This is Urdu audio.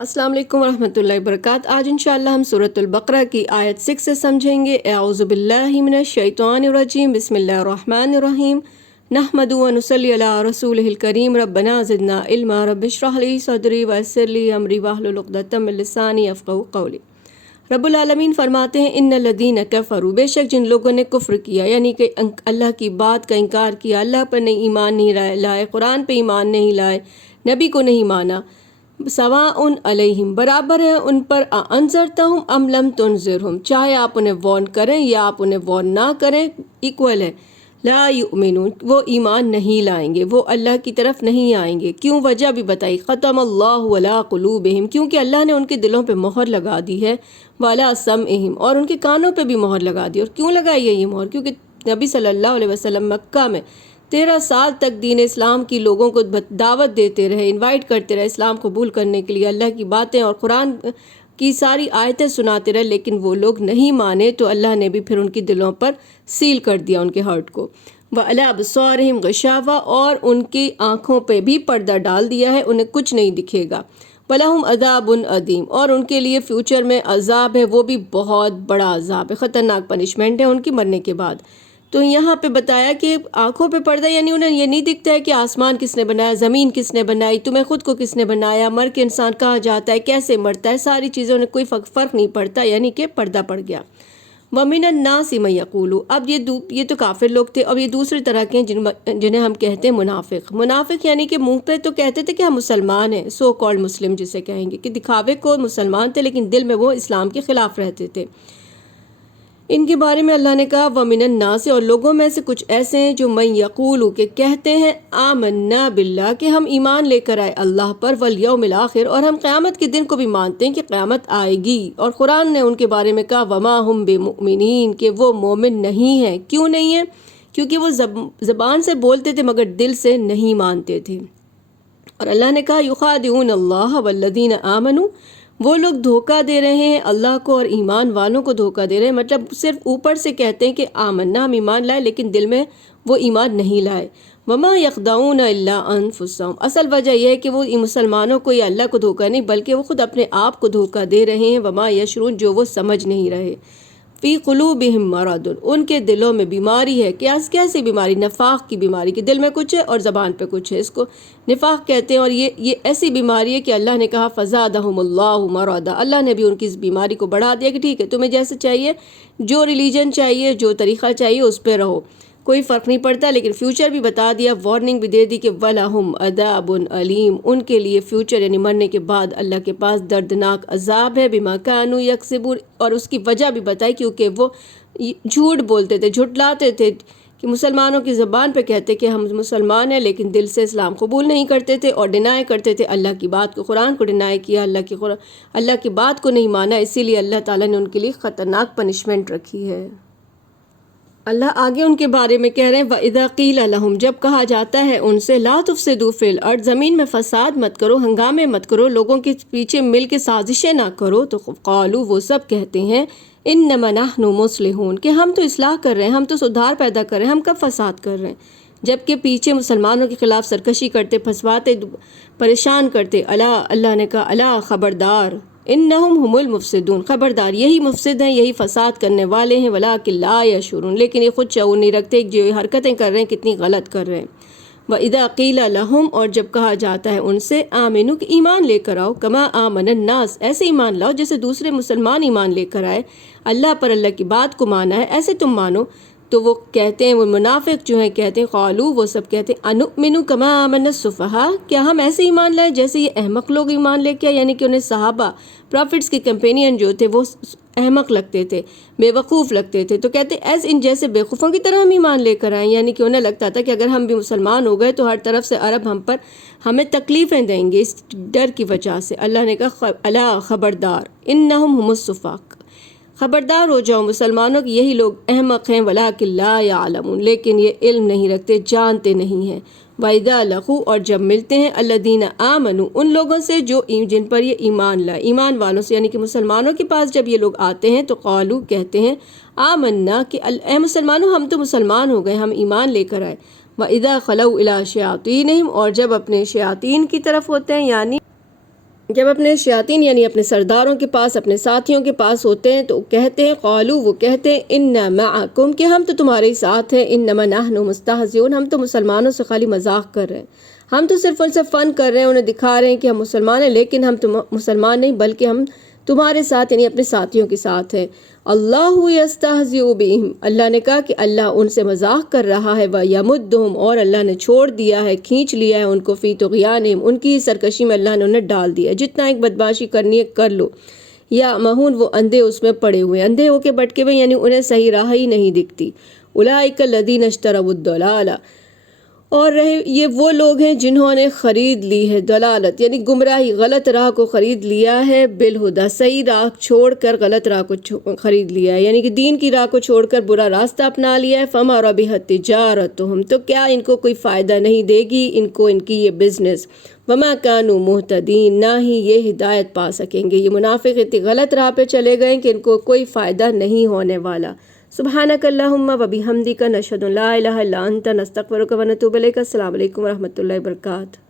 السلام علیکم ورحمۃ اللہ وبرکاتہ۔ آج انشاءاللہ ہم سورۃ البقرہ کی آیت 6 سے سمجھیں گے۔ اعوذ باللہ من الشیطان الرجیم، بسم اللہ الرحمن الرحیم، نحمد و نصلی علی رسولہ الکریم، ربنا زدنا علما، رب اشرح لی صدری ویسر لی امری واحلل عقدۃ من لسانی یفقہوا قولی۔ رب العالمین فرماتے ہیں ان الذین کفروا، بے شک جن لوگوں نے کفر کیا، یعنی کہ اللہ کی بات کا انکار کیا، اللہ پر نہیں ایمان نہیں لائے، قرآن پہ ایمان نہیں لائے، نبی کو نہیں مانا، سواء علیہم، برابر ہے ان پر، انذرتہم ام لم تنذرہم، چاہے آپ انہیں وارن کریں یا آپ انہیں وارن نہ کریں، ایکول ہے۔ لا یؤمنون، وہ ایمان نہیں لائیں گے، وہ اللہ کی طرف نہیں آئیں گے۔ کیوں؟ وجہ بھی بتائی، ختم اللہ علی قلوبہم، کیونکہ اللہ نے ان کے دلوں پہ مہر لگا دی ہے، وعلی سمعہم، اور ان کے کانوں پہ بھی مہر لگا دی۔ اور کیوں لگائی ہے یہ مہر؟ کیونکہ نبی صلی اللہ علیہ وسلم مکہ میں 13 سال تک دین اسلام کی لوگوں کو دعوت دیتے رہے، انوائٹ کرتے رہے اسلام قبول کرنے کے لیے، اللہ کی باتیں اور قرآن کی ساری آیتیں سناتے رہے، لیکن وہ لوگ نہیں مانے، تو اللہ نے بھی پھر ان کی دلوں پر سیل کر دیا ان کے ہارٹ کو۔ وَعَلَىٰ أَبْصَارِهِمْ غِشَاوَةٌ، اور ان کی آنکھوں پہ بھی پردہ ڈال دیا ہے، انہیں کچھ نہیں دکھے گا۔ وَلَهُمْ عَذَابٌ عَظِيمٌ، اور ان کے لیے فیوچر میں عذاب ہے، وہ بھی بہت بڑا عذاب ہے، خطرناک پنشمنٹ ہے ان کی مرنے کے بعد۔ تو یہاں پہ بتایا کہ آنکھوں پہ پردہ، یعنی انہیں یہ نہیں دکھتا ہے کہ آسمان کس نے بنایا، زمین کس نے بنائی، تمہیں خود کو کس نے بنایا، مر کے انسان کہاں جاتا ہے، کیسے مرتا ہے، ساری چیزوں نے کوئی فرق نہیں پڑتا، یعنی کہ پردہ پڑ گیا۔ وَمِنَ النَّاسِ مَن يَقُولُ، اب یہ تو کافر لوگ تھے، اور یہ دوسری طرح کے جنہیں ہم کہتے ہیں منافق۔ منافق یعنی کہ منہ پہ تو کہتے تھے کہ ہم مسلمان ہیں، سو کالڈ مسلم جسے کہیں گے، کہ دکھاوے کو مسلمان تھے لیکن دل میں وہ اسلام کے خلاف رہتے تھے۔ ان کے بارے میں اللہ نے کہا وَمِنَ النَّاسِ، اور لوگوں میں سے کچھ ایسے ہیں جو مَن یقولو، کہ کہتے ہیں آمنا باللہ، کہ ہم ایمان لے کر آئے اللہ پر، والیوم الآخر، اور ہم قیامت کے دن کو بھی مانتے ہیں کہ قیامت آئے گی۔ اور قرآن نے ان کے بارے میں کہا وما ہم بمؤمنین، کہ وہ مومن نہیں ہیں۔ کیوں نہیں ہیں؟ کیونکہ وہ زبان سے بولتے تھے مگر دل سے نہیں مانتے تھے۔ اور اللہ نے کہا یخادعون اللہ والذین آمنوا، وہ لوگ دھوکہ دے رہے ہیں اللہ کو اور ایمان والوں کو دھوکہ دے رہے ہیں، مطلب صرف اوپر سے کہتے ہیں کہ آمنا، ہم ایمان لائے، لیکن دل میں وہ ایمان نہیں لائے۔ وما یخدعون الا انفسهم، اصل وجہ یہ ہے کہ وہ مسلمانوں کو یا اللہ کو دھوکہ نہیں، بلکہ وہ خود اپنے آپ کو دھوکہ دے رہے ہیں۔ وما یشعرون، جو وہ سمجھ نہیں رہے۔ فی قلوبہم مرض، ان کے دلوں میں بیماری ہے۔ کیسی بیماری؟ نفاق کی بیماری، کہ دل میں کچھ ہے اور زبان پہ کچھ ہے، اس کو نفاق کہتے ہیں۔ اور یہ ایسی بیماری ہے کہ اللہ نے کہا فزادہم اللہ مرضا، اللہ نے بھی ان کی اس بیماری کو بڑھا دیا کہ ٹھیک ہے، تمہیں جیسے چاہیے، جو ریلیجن چاہیے، جو طریقہ چاہیے، اس پہ رہو، کوئی فرق نہیں پڑتا۔ لیکن فیوچر بھی بتا دیا، وارننگ بھی دے دی کہ وَلَهُمْ عَذَابٌ علیم، ان کے لیے فیوچر یعنی مرنے کے بعد اللہ کے پاس دردناک عذاب ہے، بما كانوا يكسبون، اور اس کی وجہ بھی بتائی کیونکہ وہ جھوٹ بولتے تھے، جھٹلاتے تھے، کہ مسلمانوں کی زبان پہ کہتے کہ ہم مسلمان ہیں لیکن دل سے اسلام قبول نہیں کرتے تھے، اور ڈینائی کرتے تھے اللہ کی بات کو، قرآن کو ڈینائی کیا، اللہ کی بات کو نہیں مانا، اسی لیے اللہ تعالیٰ نے ان کے لیے خطرناک پنشمنٹ رکھی ہے۔ اللہ آگے ان کے بارے میں کہہ رہے ہیں وَإِذَا قِيلَ لَهُمْ، جب کہا جاتا ہے ان سے لَا تُفْسِدُوا فِي الْأَرْضِ، زمین میں فساد مت کرو، ہنگامے مت کرو، لوگوں کے پیچھے مل کے سازشیں نہ کرو، تو قالوا، وہ سب کہتے ہیں انما نحن مصلحون، کہ ہم تو اصلاح کر رہے ہیں، ہم تو سدھار پیدا کر رہے ہیں، ہم کب فساد کر رہے ہیں؟ جبکہ پیچھے مسلمانوں کے خلاف سرکشی کرتے، پھنسواتے، پریشان کرتے۔ اللہ نے کہا الا، خبردار، انہم ہم المفسدون، خبردار، یہی مفسد ہیں، یہی فساد کرنے والے ہیں، ولکن لا یشعرون، لیکن یہ خود شعور نہیں رکھتے جو یہ حرکتیں کر رہے ہیں کتنی غلط کر رہے ہیں۔ وَإِذَا قِيلَ لَهُمْ، اور جب کہا جاتا ہے ان سے آمنوا، کہ ایمان لے کر آؤ، کما آمن الناس، ایسے ایمان لاؤ جیسے دوسرے مسلمان ایمان لے کر آئے، اللہ پر، اللہ کی بات کو مانا ہے، ایسے تم مانو۔ تو وہ کہتے ہیں، وہ منافق جو ہیں کہتے ہیں قالوا، وہ سب کہتے ہیں انؤمن کما آمن السفہاء، کیا ہم ایسے ایمان لائے جیسے یہ احمق لوگ ایمان لے کے، یعنی کہ انہیں صحابہ، پروفٹس کے کمپینین جو تھے وہ احمق لگتے تھے، بے وقوف لگتے تھے، تو کہتے ایز ان جیسے بے وقوفوں کی طرح ہم ایمان لے کر آئیں، یعنی کہ انہیں لگتا تھا کہ اگر ہم بھی مسلمان ہو گئے تو ہر طرف سے عرب ہمیں تکلیفیں دیں گے، اس ڈر کی وجہ سے۔ اللہ نے کہا الا، خبردار، انہم ہم السفہاء، خبردار ہو جاؤ مسلمانوں کہ یہی لوگ احمق ہیں، ولکن لا یعلمون، لیکن یہ علم نہیں رکھتے، جانتے نہیں ہیں۔ وَإِذَا لَقُوا، اور جب ملتے ہیں الَّذِينَ آمَنُوا، ان لوگوں سے جو جن پر یہ ایمان لائے، ایمان والوں سے، یعنی کہ مسلمانوں کے پاس جب یہ لوگ آتے ہیں تو قالوا، کہتے ہیں آمنا، کہ اے مسلمانوں ہم تو مسلمان ہو گئے، ہم ایمان لے کر آئے۔ وَإِذَا خَلَوْا إِلَىٰ شَيَاطِينِهِمْ، اور جب اپنے شیاطین کی طرف ہوتے ہیں، یعنی جب اپنے شیاطین یعنی اپنے سرداروں کے پاس، اپنے ساتھیوں کے پاس ہوتے ہیں تو کہتے ہیں قالو، وہ کہتے ہیں انا معکم، کہ ہم تو تمہارے ساتھ ہیں، انما نحن مستہزئون، ہم تو مسلمانوں سے خالی مذاق کر رہے ہیں، ہم تو صرف ان سے فن کر رہے ہیں، انہیں دکھا رہے ہیں کہ ہم مسلمان ہیں، لیکن ہم مسلمان نہیں بلکہ ہم تمہارے ساتھ یعنی اپنے ساتھیوں کے ساتھ ہیں۔ اللہ یستہزئ بہم، اللہ نے کہا کہ اللہ ان سے مذاق کر رہا ہے، ویمدہم، اور اللہ نے چھوڑ دیا ہے، کھینچ لیا ہے ان کو، فی طغیانہم، ان کی سرکشی میں اللہ نے انہیں ڈال دیا، جتنا ایک بدمعاشی کرنی ہے کر لو۔ یا مہون، وہ اندھے اس میں پڑے ہوئے، اندھے ہو کے بٹکے ہوئے، یعنی انہیں صحیح راہ ہی نہیں دکھتی۔ اولئک الذین اشتروا الضلالہ، اور یہ وہ لوگ ہیں جنہوں نے خرید لی ہے دلالت یعنی گمراہی، غلط راہ کو خرید لیا ہے، بالہدیٰ، صحیح راہ چھوڑ کر غلط راہ کو خرید لیا ہے، یعنی کہ دین کی راہ کو چھوڑ کر برا راستہ اپنا لیا ہے۔ فما ربحت تجارتہم، تو کیا ان کو کوئی فائدہ نہیں دے گی ان کو ان کی یہ بزنس، وما کانوا مہتدین، نہ ہی یہ ہدایت پا سکیں گے، یہ منافق اتنی غلط راہ پہ چلے گئے کہ ان کو کوئی فائدہ نہیں ہونے والا۔ سبحانک اللہم و بحمدک، نشہد ان لا الہ الا انت، نستغفرک و نتوب الیک۔ السلام علیکم و رحمۃ اللہ وبرکاتہ۔